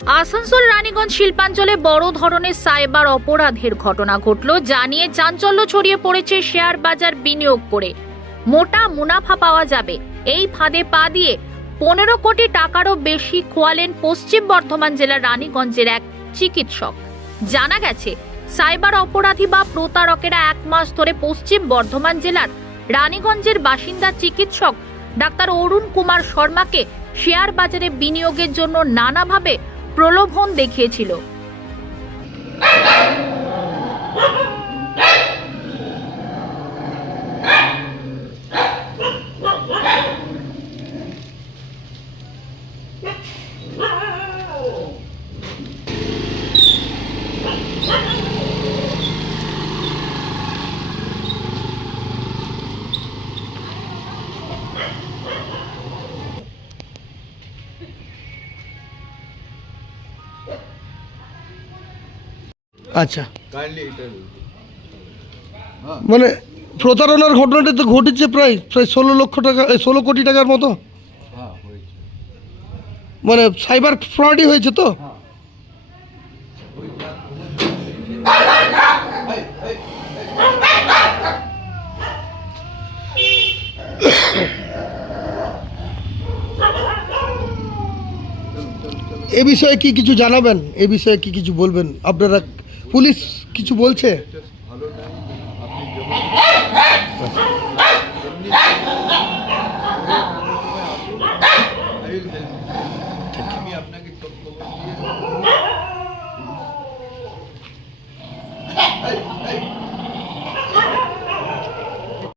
আসানসোল রানীগঞ্জ শিল্পাঞ্চলে বড় ধরনের সাইবার অপরাধের ঘটনা ঘটল, জানিয়ে চাঞ্চল্য ছড়িয়ে পড়েছে শেয়ার বাজার বিনিয়োগ করে। মোটা মুনাফা পাওয়া যাবে। এই ফাঁদে পা দিয়ে পনেরো কোটি টাকারও বেশি খোয়ালেন পশ্চিম বর্ধমান জেলার রানীগঞ্জের এক চিকিৎসক। জানা গেছে, সাইবার অপরাধী বা প্রতারকেরা এক মাস ধরে পশ্চিম বর্ধমান জেলার রানীগঞ্জের বাসিন্দা চিকিৎসক ডাক্তার অরুণ কুমার শর্মাকে শেয়ার বাজারে বিনিয়োগের জন্য নানাভাবে প্রলোভন দেখিয়েছিল। আচ্ছা। হ্যাঁ। মানে প্রতারণার ঘটনাটা তো ঘটেছে প্রায় প্রায় ষোলো লক্ষ টাকা ষোলো কোটি টাকার মতো। হ্যাঁ মানে সাইবার ফ্রডই হয়েছে তো? হ্যাঁ। এ বিষয়ে কি কিছু জানাবেন? এ বিষয়ে কি কিছু বলবেন? আপনারা পুলিশ কিছু বলছে ভালো